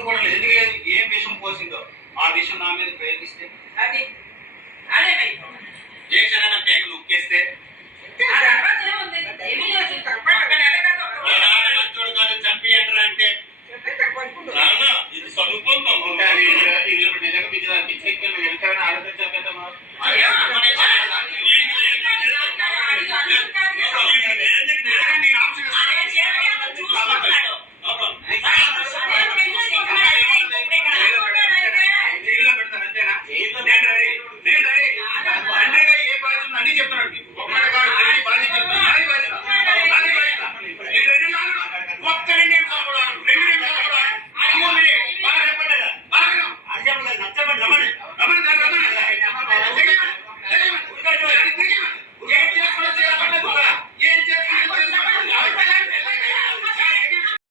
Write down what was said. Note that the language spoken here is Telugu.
కూడా లేదు. ఎందుకు లేదు? ఏం విషం పోసిందో ఆ విషం నా మీద ప్రయోగిస్తే, అది అదే ఏ క్షణాన్ని పేగ నొక్కేస్తే ఆ తర్వాత ఏముంది? ఏమీ లేదు. పక్కన ఎలాగో